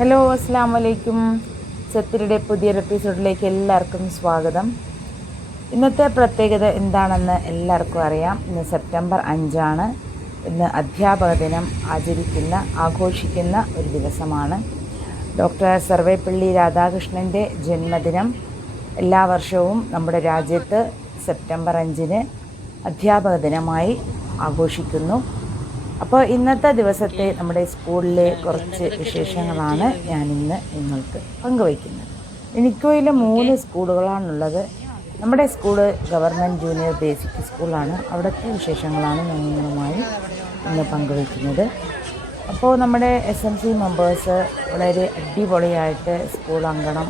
Hello, അസ്സാം വലൈക്കും. ചത്തിരിയുടെ പുതിയൊരു എപ്പിസോഡിലേക്ക് എല്ലാവർക്കും സ്വാഗതം. ഇന്നത്തെ പ്രത്യേകത എന്താണെന്ന് എല്ലാവർക്കും അറിയാം. ഇന്ന് സെപ്റ്റംബർ 5 ഇന്ന് അധ്യാപക ദിനം ആഘോഷിക്കുന്ന ഒരു ദിവസമാണ്. ഡോക്ടർ സർവേപ്പള്ളി രാധാകൃഷ്ണൻ്റെ ജന്മദിനം എല്ലാ വർഷവും നമ്മുടെ രാജ്യത്ത് സെപ്റ്റംബർ 5 അധ്യാപക ദിനമായി ആഘോഷിക്കുന്നു. അപ്പോൾ ഇന്നത്തെ ദിവസത്തെ നമ്മുടെ സ്കൂളിലെ കുറച്ച് വിശേഷങ്ങളാണ് ഞാനിന്ന് നിങ്ങൾക്ക് പങ്കുവയ്ക്കുന്നത്. എനിക്കോയിൽ 3 സ്കൂളുകളാണുള്ളത്. നമ്മുടെ സ്കൂള് ഗവൺമെൻറ് ജൂനിയർ ബേസിക് സ്കൂളാണ്. അവിടുത്തെ വിശേഷങ്ങളാണ് ഞാൻ നിങ്ങളുമായി ഇന്ന് പങ്കുവയ്ക്കുന്നത്. അപ്പോൾ നമ്മുടെ SMC മെമ്പേഴ്സ് വളരെ അടിപൊളിയായിട്ട് സ്കൂൾ അങ്കണം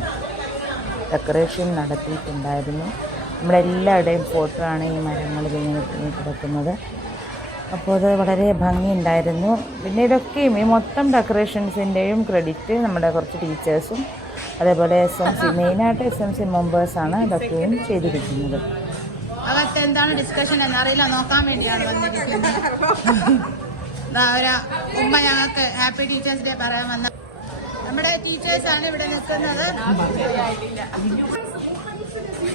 ഡെക്കറേഷൻ നടത്തിയിട്ടുണ്ടായിരുന്നു. നമ്മളെല്ലാവരുടെയും ഫോട്ടോ ആണ് ഈ മരങ്ങളിൽ ഇങ്ങനെ കിടക്കുന്നത്. അപ്പോൾ അത് വളരെ ഭംഗിയുണ്ടായിരുന്നു. പിന്നെ ഇതൊക്കെയും ഈ മൊത്തം ഡെക്കറേഷൻസിൻ്റെയും ക്രെഡിറ്റ് നമ്മുടെ കുറച്ച് ടീച്ചേഴ്സും അതേപോലെ SMC മെയിനായിട്ട് SMC മെമ്പേഴ്സാണ് ഇതൊക്കെയും ചെയ്തിരിക്കുന്നത്. എന്താണ് ഡിസ്കഷൻ എന്നറിയില്ല, നോക്കാൻ വേണ്ടിയാണ് വന്നിരിക്കുന്നത്. ഉമ്മ ഞങ്ങൾക്ക് ഹാപ്പി ടീച്ചേഴ്സ് ഡേ പറയാൻ വന്ന നമ്മുടെ ടീച്ചേഴ്സാണ് ഇവിടെ നിൽക്കുന്നത്.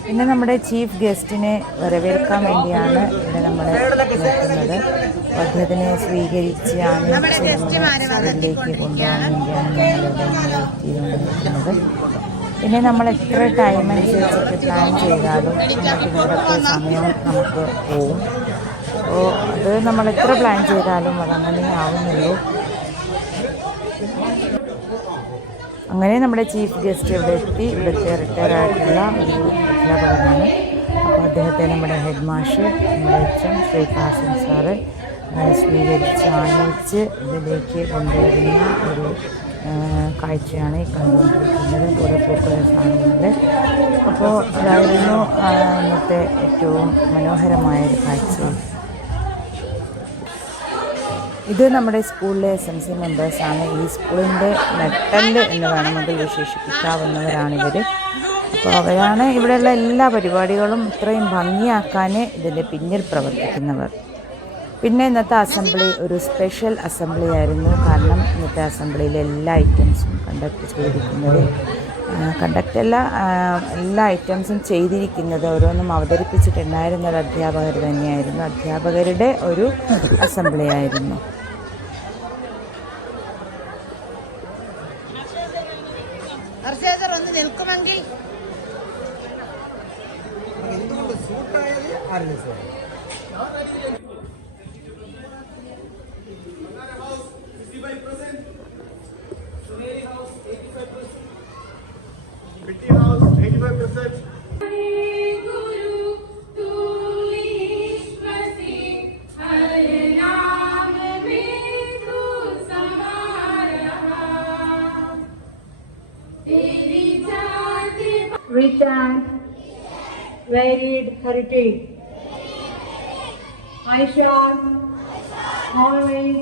പിന്നെ നമ്മുടെ ചീഫ് ഗസ്റ്റിനെ വരവേൽക്കാൻ വേണ്ടിയാണ് ഇവിടെ നമ്മൾ നിൽക്കുന്നത്. അദ്ദേഹത്തിനെ സ്വീകരിച്ച് ആനയിലേക്ക് കൊണ്ടുപോകാൻ വേണ്ടിയാണ് നമ്മളിവിടെ നിൽക്കുന്നത്. പിന്നെ നമ്മൾ എത്ര ടൈം അനുസരിച്ചിട്ട് പ്ലാൻ ചെയ്താലും ഇവിടുത്തെ സമയം നമുക്ക് പോവും. അപ്പോൾ അത് നമ്മൾ എത്ര പ്ലാൻ ചെയ്താലും അതങ്ങനെ ആവുന്നുള്ളൂ. അങ്ങനെ നമ്മുടെ ചീഫ് ഗസ്റ്റ് ഇവിടെ എത്തി. ഇവിടുത്തെ റിട്ടയറായിട്ടുള്ള ഒരു അധ്യാപകനാണ്. അപ്പോൾ അദ്ദേഹത്തെ നമ്മുടെ ഹെഡ് മാഷ്, നമ്മുടെ HM ശ്രീ കാസിം സാറ് സ്വീകരിച്ച് ആനയിച്ച് ഇതിലേക്ക് കൊണ്ടുവരുന്ന ഒരു കാഴ്ചയാണ് ഈ കണ്ടുകൊണ്ടിരിക്കുന്നത്. കൂടെ പൂക്കള സാധനങ്ങൾ. അപ്പോൾ അതായിരുന്നു ഇന്നത്തെ ഏറ്റവും മനോഹരമായൊരു കാഴ്ച. ഇത് നമ്മുടെ സ്കൂളിലെ SMC മെമ്പേഴ്സാണ്. ഈ സ്കൂളിൻ്റെ നട്ടെല്ല് എന്ന് വേണമെങ്കിൽ വിശേഷിപ്പിക്കാവുന്നവരാണിവർ. അപ്പോൾ അവരാണ് ഇവിടെയുള്ള എല്ലാ പരിപാടികളും ഇത്രയും ഭംഗിയാക്കാൻ ഇതിൻ്റെ പിന്നിൽ പ്രവർത്തിക്കുന്നവർ. പിന്നെ ഇന്നത്തെ അസംബ്ലി ഒരു സ്പെഷ്യൽ അസംബ്ലി ആയിരുന്നു. കാരണം ഇന്നത്തെ അസംബ്ലിയിലെ എല്ലാ ഐറ്റംസും എല്ലാ ഐറ്റംസും ചെയ്തിരിക്കുന്നത് ഓരോന്നും അവതരിപ്പിച്ചിട്ടുണ്ടായിരുന്ന ഒരു അധ്യാപകർ തന്നെയായിരുന്നു. അധ്യാപകരുടെ ഒരു അസംബ്ലി ആയിരുന്നു. ഒന്ന് നിൽക്കുമെങ്കിൽ rich and varied heritage. I shall always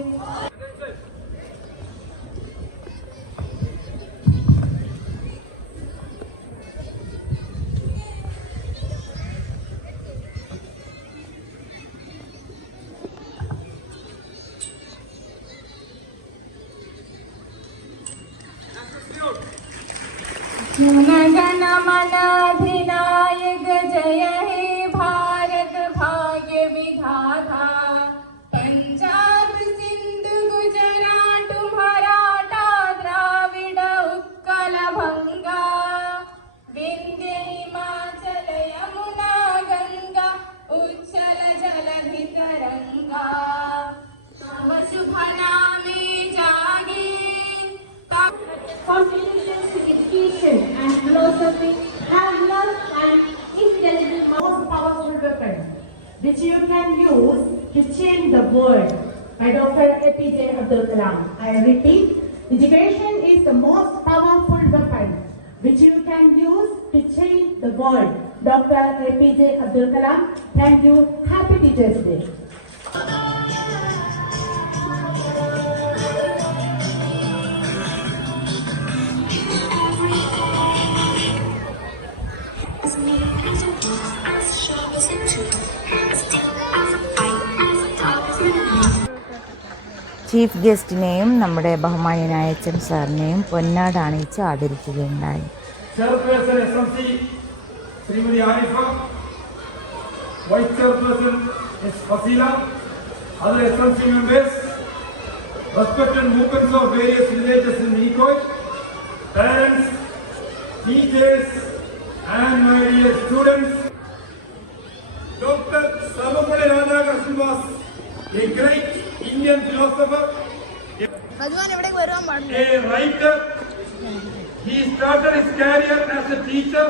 जनगणमनाधिनायक जय हे भारत भाग्य विधाता, पंजाब सिंध गुजरात मराठा द्राविड उत्कल भंगा, विंध्य हिमाचल यमुना गंगा उच्चल जलधि तरंगा, तव शुभ नामे जागे. Contributions to education and philosophy have lost an indelible most powerful weapon which you can use to change the world, by Dr. APJ Abdul Kalam. I repeat, education is the most powerful weapon which you can use to change the world. Dr. APJ Abdul Kalam. Thank you. Happy Teachers Day. Chief ഗസ്റ്റിനെയും നമ്മുടെ ബഹുമാന്യനായ HM. സാറിനെയും പൊന്നാട അണിയിച്ച് ആദരിക്കുകയുണ്ടായി. Chairperson SMC Shrimati Arifa, vice chairperson Fasila, other SMC members, respected movements of various villages in Nikoi, parents, teachers and my dear students. Dr. Sarvapalli Radhakrishnan was a great Indian philosopher, a writer. He started his career as a teacher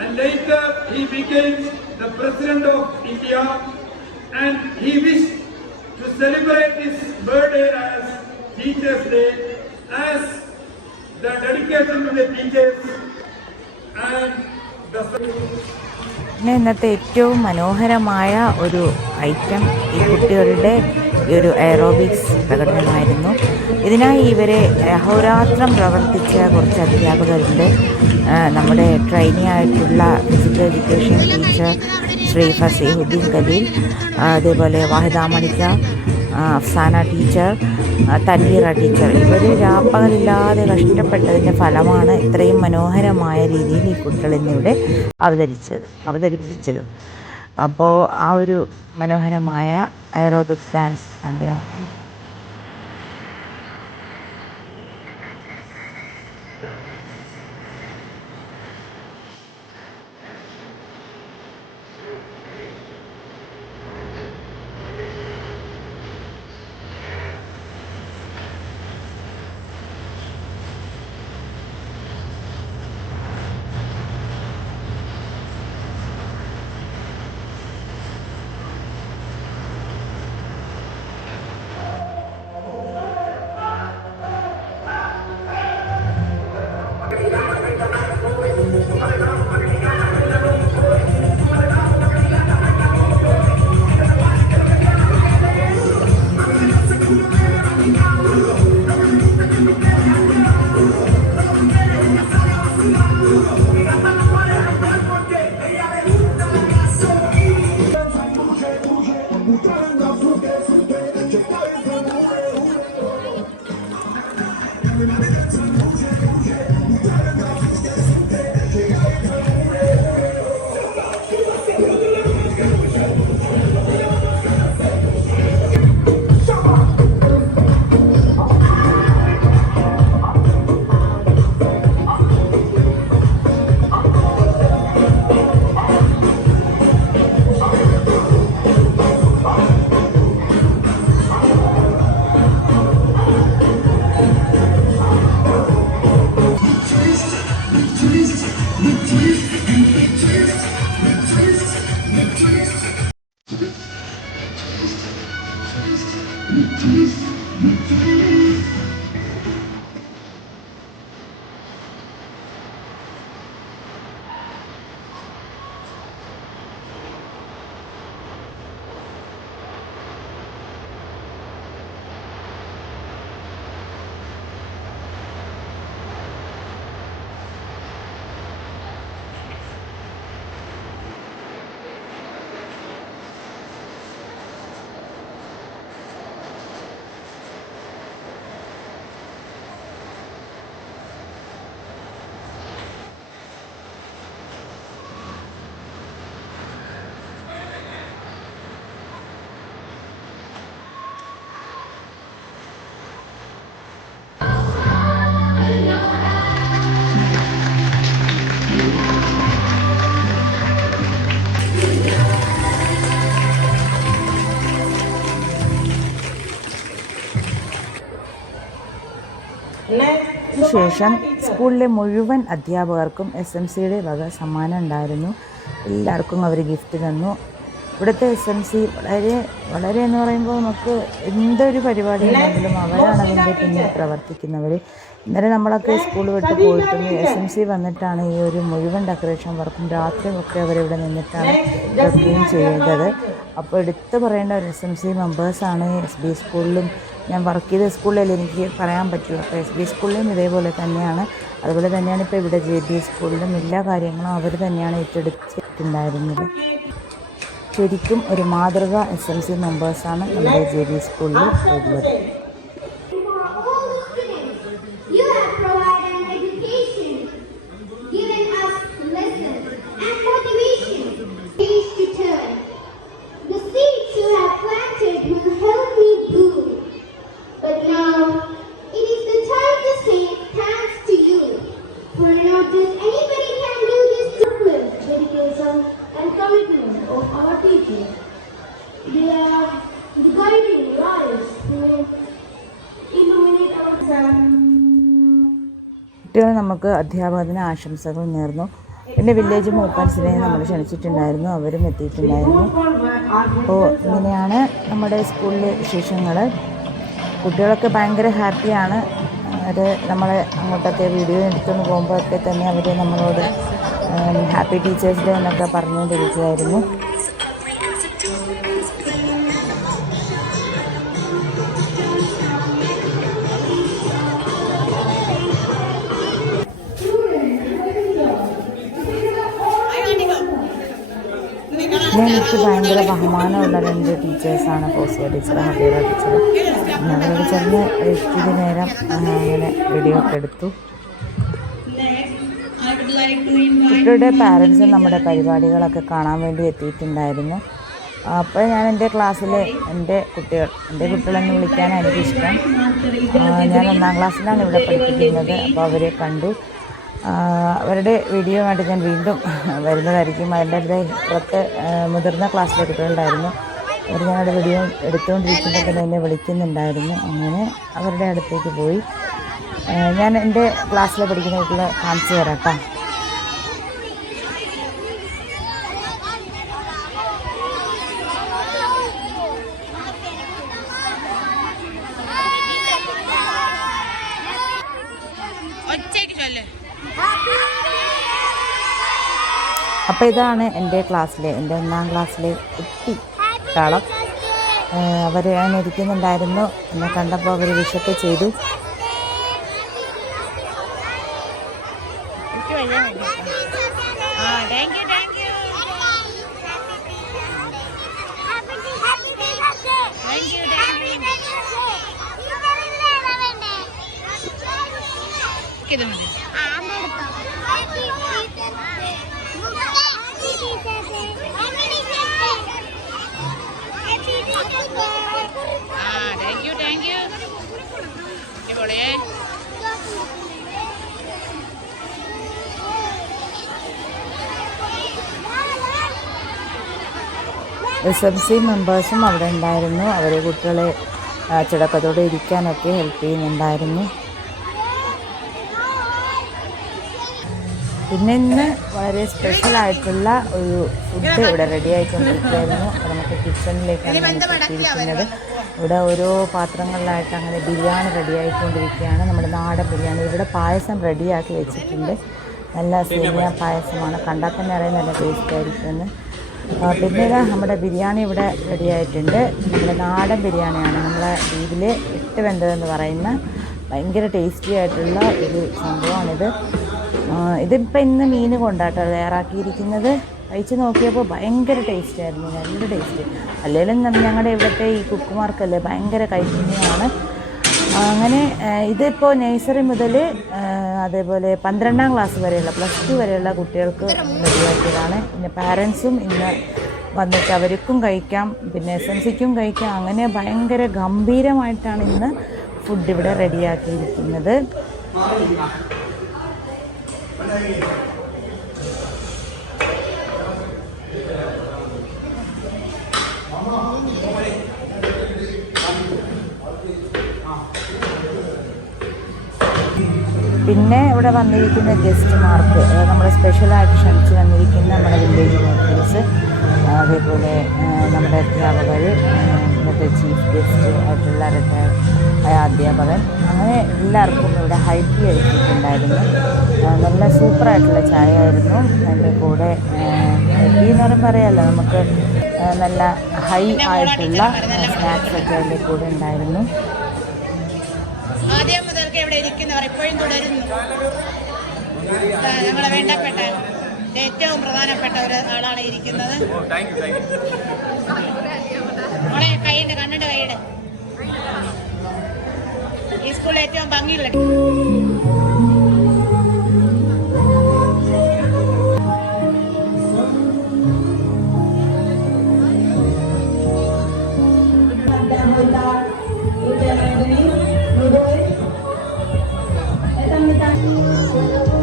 and later he became the President of India, and he wished to celebrate his birthday as Teachers' Day as the dedication to the teachers and the പിന്നെ ഇന്നത്തെ ഏറ്റവും മനോഹരമായ ഒരു item ഈ കുട്ടികളുടെ ഈ ഒരു aerobics പ്രകടനമായിരുന്നു. ഇതിനായി ഇവരെ അഹോരാത്രം പ്രവർത്തിച്ച കുറച്ച് അധ്യാപകരുണ്ട്. നമ്മുടെ ട്രെയിനി ആയിട്ടുള്ള physical education teacher Shri Fasihuddin Khaleel, അതേപോലെ വാഹിദ മണിക്ക, അഫ്സാന ടീച്ചർ, തൻവീറ ടീച്ചർ, ഇവർ രാപ്പകലില്ലാതെ കഷ്ടപ്പെട്ടതിൻ്റെ ഫലമാണ് ഇത്രയും മനോഹരമായ രീതിയിൽ ഈ കുട്ടികൾ ഇന്നിവിടെ അവതരിപ്പിച്ചത്. അപ്പോൾ ആ ഒരു മനോഹരമായ എയറോബിക്സ് ഡാൻസ് കണ്ടോ. ശേഷം സ്കൂളിലെ മുഴുവൻ അധ്യാപകർക്കും SMCയുടെ വക സമ്മാനം ഉണ്ടായിരുന്നു. എല്ലാവർക്കും അവർ ഗിഫ്റ്റ് തന്നു. ഇവിടുത്തെ SMC വളരെ എന്ന് പറയുമ്പോൾ നമുക്ക് എന്തൊരു പരിപാടി ഉണ്ടെങ്കിലും അവരാണ് അതിൻ്റെ പിന്നിൽ പ്രവർത്തിക്കുന്നവർ. ഇന്നലെ നമ്മളൊക്കെ സ്കൂൾ വിട്ട് പോയിട്ടും SMC വന്നിട്ടാണ് ഈ ഒരു മുഴുവൻ ഡെക്കറേഷൻ വർക്കും രാത്രിയൊക്കെ അവരിവിടെ നിന്നിട്ടാണ് ഇതൊക്കെയും ചെയ്തത്. അപ്പോൾ എടുത്തു പറയേണ്ട ഒരു SMC മെമ്പേഴ്സാണ് SB സ്കൂളിലും. ഞാൻ വർക്ക് ചെയ്ത സ്കൂളിലല്ലേ എനിക്ക് പറയാൻ പറ്റുള്ളൂ. അപ്പോൾ SB സ്കൂളിലും ഇതേപോലെ തന്നെയാണ്. അതുപോലെ തന്നെയാണ് ഇപ്പോൾ ഇവിടെ JB സ്കൂളിലും എല്ലാ കാര്യങ്ങളും അവർ തന്നെയാണ് ഏറ്റെടുത്തിട്ടുണ്ടായിരുന്നത്. ശരിക്കും ഒരു മാതൃക SMC മെമ്പേഴ്സാണ് നമ്മുടെ JB സ്കൂളിൽ ഉള്ളത്. കുട്ടികൾ നമുക്ക് അധ്യാപകത്തിന് ആശംസകൾ നേർന്നു. പിന്നെ വില്ലേജ് മൂപ്പൻസിനെ നമ്മൾ ക്ഷണിച്ചിട്ടുണ്ടായിരുന്നു, അവരും എത്തിയിട്ടുണ്ടായിരുന്നു. അപ്പോൾ ഇങ്ങനെയാണ് നമ്മുടെ സ്കൂളിലെ വിശേഷങ്ങൾ. കുട്ടികളൊക്കെ ഭയങ്കര ഹാപ്പിയാണ്. അവർ നമ്മളെ അങ്ങോട്ടൊക്കെ വീഡിയോ എടുത്തുകൊണ്ട് പോകുമ്പോഴൊക്കെ തന്നെ അവർ നമ്മളോട് ഹാപ്പി ടീച്ചേഴ്സ് ഡേ എന്നൊക്കെ പറഞ്ഞുകൊണ്ടിരിക്കുകയായിരുന്നു. എനിക്ക് ഭയങ്കര ബഹുമാനമുള്ള 2 ടീച്ചേഴ്സാണ്, ഫൗസിയ ടീച്ചർ, ഹബീബ ടീച്ചർ. ഞങ്ങളോട് ചെറിയ ഇത്തിരി നേരം അങ്ങനെ വീഡിയോ ഒക്കെ എടുത്തു. കുട്ടിയുടെ പാരൻസ് നമ്മുടെ പരിപാടികളൊക്കെ കാണാൻ വേണ്ടി എത്തിയിട്ടുണ്ടായിരുന്നു. അപ്പോൾ ഞാൻ എൻ്റെ ക്ലാസ്സിൽ എൻ്റെ കുട്ടികളെന്ന് വിളിക്കാനാണ് എനിക്കിഷ്ടം. ഞാൻ 1ാം ക്ലാസ്സിലാണ് ഇവിടെ പഠിപ്പിക്കുന്നത്. അപ്പോൾ അവരെ കണ്ടു. അവരുടെ വീഡിയോ ആയിട്ട് ഞാൻ വീണ്ടും വരുന്നതായിരിക്കും. അതിൻ്റെ പുറത്ത് മുതിർന്ന ക്ലാസ്സിലെ കുട്ടികളുണ്ടായിരുന്നു. അവർ ഞങ്ങളുടെ വീഡിയോ എടുത്തുകൊണ്ടിരിക്കുമ്പോൾ തന്നെ എന്നെ വിളിക്കുന്നുണ്ടായിരുന്നു. അങ്ങനെ അവരുടെ അടുത്തേക്ക് പോയി. ഞാൻ എൻ്റെ ക്ലാസ്സിൽ പഠിക്കുന്ന കുട്ടികളെ കാണിച്ചു തരാം കേട്ടോ. അപ്പോൾ ഇതാണ് എൻ്റെ ക്ലാസ്സിലെ, എൻ്റെ 1ാം ക്ലാസ്സിലെ കുട്ടി താളം. അവർ ഞാൻ ഇരിക്കുന്നുണ്ടായിരുന്നു. എന്നെ കണ്ടപ്പോൾ അവർ വിഷൊക്കെ ചെയ്തു. SMC മെമ്പേഴ്സും അവിടെ ഉണ്ടായിരുന്നു. അവർ കുട്ടികളെ അച്ചടക്കത്തോടെ ഇരിക്കാനൊക്കെ ഹെൽപ്പ് ചെയ്യുന്നുണ്ടായിരുന്നു. പിന്നെ ഇന്ന് വളരെ സ്പെഷ്യലായിട്ടുള്ള ഒരു ഫുഡ് ഇവിടെ റെഡി ആയിക്കൊണ്ടിരിക്കുകയായിരുന്നു. അപ്പോൾ നമുക്ക് കിച്ചണിലേക്കാണ് എത്തിയിരിക്കുന്നത്. ഇവിടെ ഓരോ പാത്രങ്ങളിലായിട്ട് അങ്ങനെ ബിരിയാണി റെഡി ആയിക്കൊണ്ടിരിക്കുകയാണ്. നമ്മുടെ നാടൻ ബിരിയാണി. ഇവിടെ പായസം റെഡിയാക്കി വെച്ചിട്ടുണ്ട്. നല്ല സേമിയ പായസമാണ്. കണ്ടാൽ തന്നെ അറിയാൻ നല്ല ടേസ്റ്റ് ആയിരിക്കുമെന്ന്. പിന്നെ നമ്മുടെ ബിരിയാണി ഇവിടെ റെഡി ആയിട്ടുണ്ട്. നമ്മുടെ നാടൻ ബിരിയാണിയാണ്. നമ്മളെ ദ്വീപിൽ 8 വെന്തതെന്ന് പറയുന്ന ഭയങ്കര ടേസ്റ്റി ആയിട്ടുള്ള ഒരു സംഭവമാണിത്. ഇതിപ്പോൾ ഇന്ന് മീൻ കൊണ്ടാട്ടോ തയ്യാറാക്കിയിരിക്കുന്നത്. കഴിച്ച് നോക്കിയപ്പോൾ ഭയങ്കര ടേസ്റ്റ് ആയിരുന്നു, നല്ല ടേസ്റ്റ്. അല്ലെങ്കിലും ഞങ്ങളുടെ ഇവിടുത്തെ ഈ കുക്കുമാർക്കല്ലേ ഭയങ്കര കൈപ്പുണ്യമാണ്. അങ്ങനെ ഇതിപ്പോൾ നഴ്സറി മുതൽ അതേപോലെ 12ാം ക്ലാസ് വരെയുള്ള +2 വരെയുള്ള കുട്ടികൾക്ക് റെഡിയാക്കിയതാണ്. പിന്നെ പാരൻസും ഇന്ന് വന്നിട്ട് അവർക്കും കഴിക്കാം, പിന്നെ SMCക്കും കഴിക്കാം. അങ്ങനെ ഭയങ്കര ഗംഭീരമായിട്ടാണ് ഇന്ന് ഫുഡ് ഇവിടെ റെഡിയാക്കിയിരിക്കുന്നത്. പിന്നെ ഇവിടെ വന്നിരിക്കുന്ന ഗസ്റ്റുമാർക്ക് നമ്മൾ സ്പെഷ്യലായിട്ട് ക്ഷണിച്ച് വന്നിരിക്കുന്ന നമ്മുടെ വില്ലേജ് മൂപ്പൻസ്, അതേപോലെ നമ്മുടെ അധ്യാപകർ, ഇന്നത്തെ ചീഫ് ഗസ്റ്റ് ആയിട്ടുള്ള റിട്ടയർഡ് അധ്യാപകൻ, അങ്ങനെ എല്ലാവർക്കും ഇവിടെ ഹൈറ്റി ഒരുക്കിയിട്ടുണ്ടായിരുന്നു. നല്ല സൂപ്പറായിട്ടുള്ള ചായ ആയിരുന്നു. അതിൻ്റെ കൂടെ ഹൈറ്റി എന്ന് പറയുമ്പോൾ അറിയാമല്ലോ, നമുക്ക് നല്ല ഹൈ ആയിട്ടുള്ള സ്നാക്സൊക്കെ അതിൻ്റെ കൂടെ ഉണ്ടായിരുന്നു. ആദ്യം മുതൽക്ക് ഇവിടെ ഇരിക്കുന്നവർ ഇപ്പോഴും തുടരുന്നു. ഞങ്ങളെ വേണ്ടപ്പെട്ട ഏറ്റവും പ്രധാനപ്പെട്ട ഒരാളാണ് ഇരിക്കുന്നത്. മോളെ കൈയുടെ കണ്ണിൻ്റെ കൈയുടെ ഈ സ്കൂളിൽ ഏറ്റവും ഭംഗിയുള്ള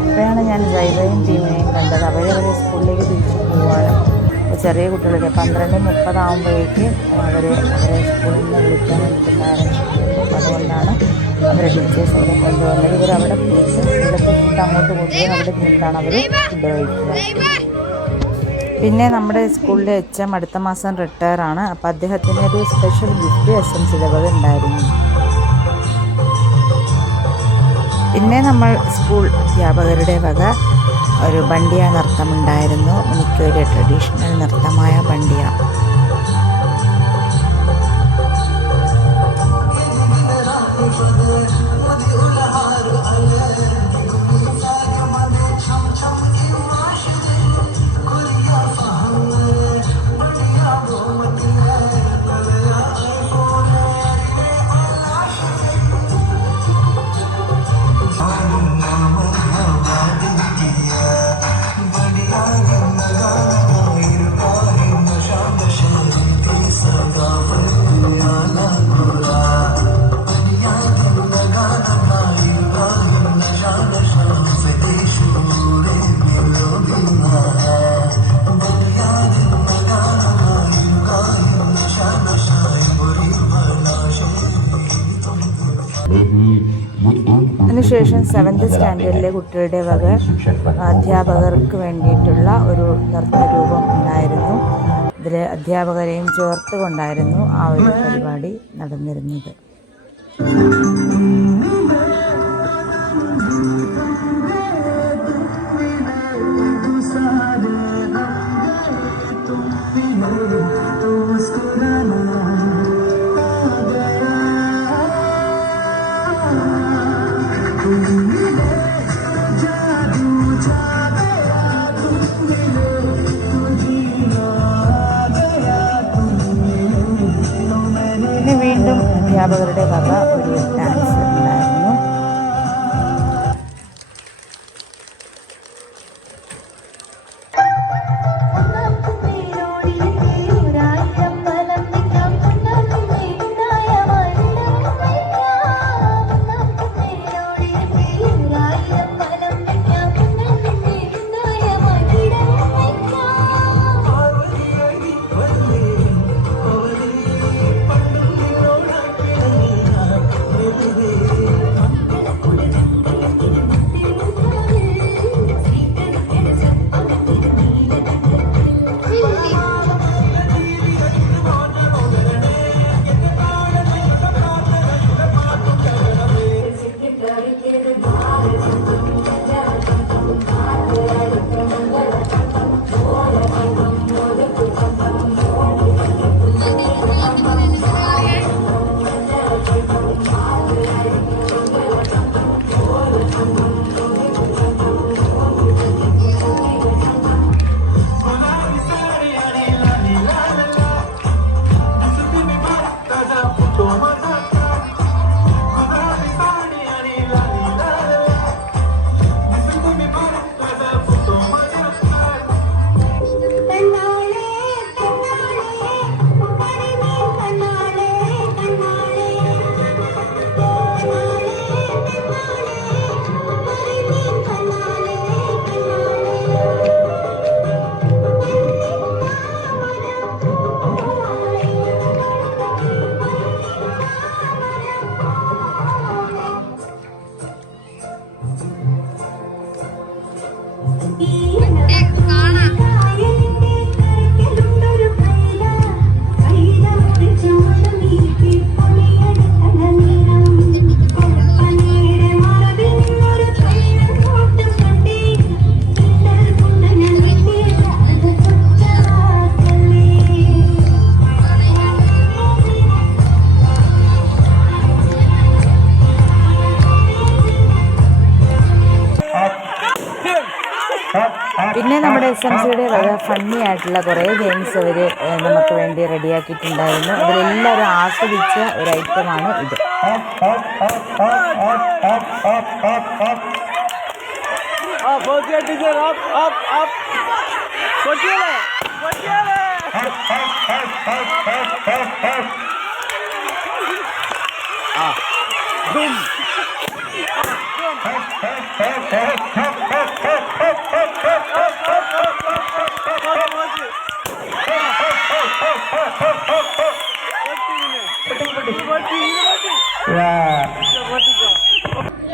ഇപ്പോഴാണ് ഞാൻ ജൈവയും ടീമിനെയും കണ്ടത്. അവരവരെ സ്കൂളിലേക്ക് തിരിച്ചു പോവുകയാണ്. ചെറിയ കുട്ടികളൊക്കെ 12:30 ആകുമ്പോഴേക്ക് അവരെ സ്കൂളിൽ നിന്ന് വിളിക്കാൻ വേണ്ടിയിട്ടുണ്ടായിരുന്നു. അതുകൊണ്ടാണ് അവരെ ടീച്ചേഴ്സ് അവരെ കൊണ്ടുവന്നത്. ഇവരവിടെ പോയിട്ട് ഇവിടുത്തെ എന്നിട്ട് അങ്ങോട്ട് കൊണ്ടുപോയി അവിടെ നിന്നിട്ടാണ് അവർ ഫുഡ് കഴിക്കുക. പിന്നെ നമ്മുടെ സ്കൂളിലെ HM അടുത്ത മാസം റിട്ടയർ ആണ്. അപ്പോൾ അദ്ദേഹത്തിന് ഒരു സ്പെഷ്യൽ ഗിഫ്റ്റ് SMCയുടെ വക ഉണ്ടായിരുന്നു. പിന്നെ നമ്മൾ സ്കൂൾ അധ്യാപകരുടെ വക ഒരു ബണ്ടിയ നൃത്തമുണ്ടായിരുന്നു. എനിക്കൊരു ട്രഡീഷണൽ നൃത്തമായ ബണ്ടിയ. അതിനുശേഷം 7th സ്റ്റാൻഡേർഡിലെ കുട്ടികളുടെ വക അധ്യാപകർക്ക് വേണ്ടിയിട്ടുള്ള ഒരു നൃത്തരൂപം ഉണ്ടായിരുന്നു. ഇതിൽ അധ്യാപകരെയും ചേർത്ത് കൊണ്ടായിരുന്നു ആ ഒരു പരിപാടി നടന്നിരുന്നത്. പിന്നെ വീണ്ടും അധ്യാപകരുടെ വക ഒരു ഡാൻസ് ഉണ്ടായിരുന്നു. പിന്നെ നമ്മുടെ SMCയുടെ വക ഫണ്ണി ആയിട്ടുള്ള കുറേ ഗെയിംസ് അവർ നമുക്ക് വേണ്ടി റെഡിയാക്കിയിട്ടുണ്ടായിരുന്നു. അതിലെല്ലാവരും ആസ്വദിച്ച ഒരു ഐറ്റമാണ് ഇത്.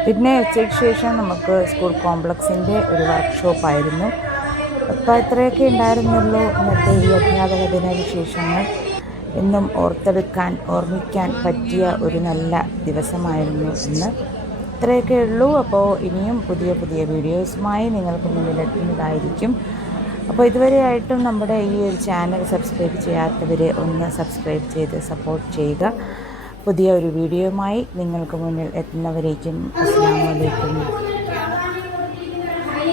പിന്നെ പിന്നെ ഉച്ചയ്ക്ക് ശേഷം നമുക്ക് സ്കൂൾ കോംപ്ലക്സിൻ്റെ ഒരു വർക്ക്ഷോപ്പായിരുന്നു. അപ്പോൾ ഇത്രയൊക്കെ ഉണ്ടായിരുന്നുള്ളൂ ഇന്നത്തെ ഈ അധ്യാപക ദിന വിശേഷങ്ങൾ. എന്നും ഓർമ്മിക്കാൻ പറ്റിയ ഒരു നല്ല ദിവസമായിരുന്നു ഇന്ന്. ഇത്രയൊക്കെ ഉള്ളൂ. അപ്പോൾ ഇനിയും പുതിയ പുതിയ വീഡിയോസുമായി നിങ്ങൾക്ക് മുന്നിലെത്തുന്നതായിരിക്കും. അപ്പോൾ ഇതുവരെയായിട്ടും നമ്മുടെ ഈ ഒരു ചാനൽ സബ്സ്ക്രൈബ് ചെയ്യാത്തവർ ഒന്ന് സബ്സ്ക്രൈബ് ചെയ്ത് സപ്പോർട്ട് ചെയ്യുക. പുതിയ ഒരു വീഡിയോയുമായി നിങ്ങൾക്ക് മുന്നിൽ എത്തുന്നവരേക്കും അസ്സലാമു അലൈക്കും.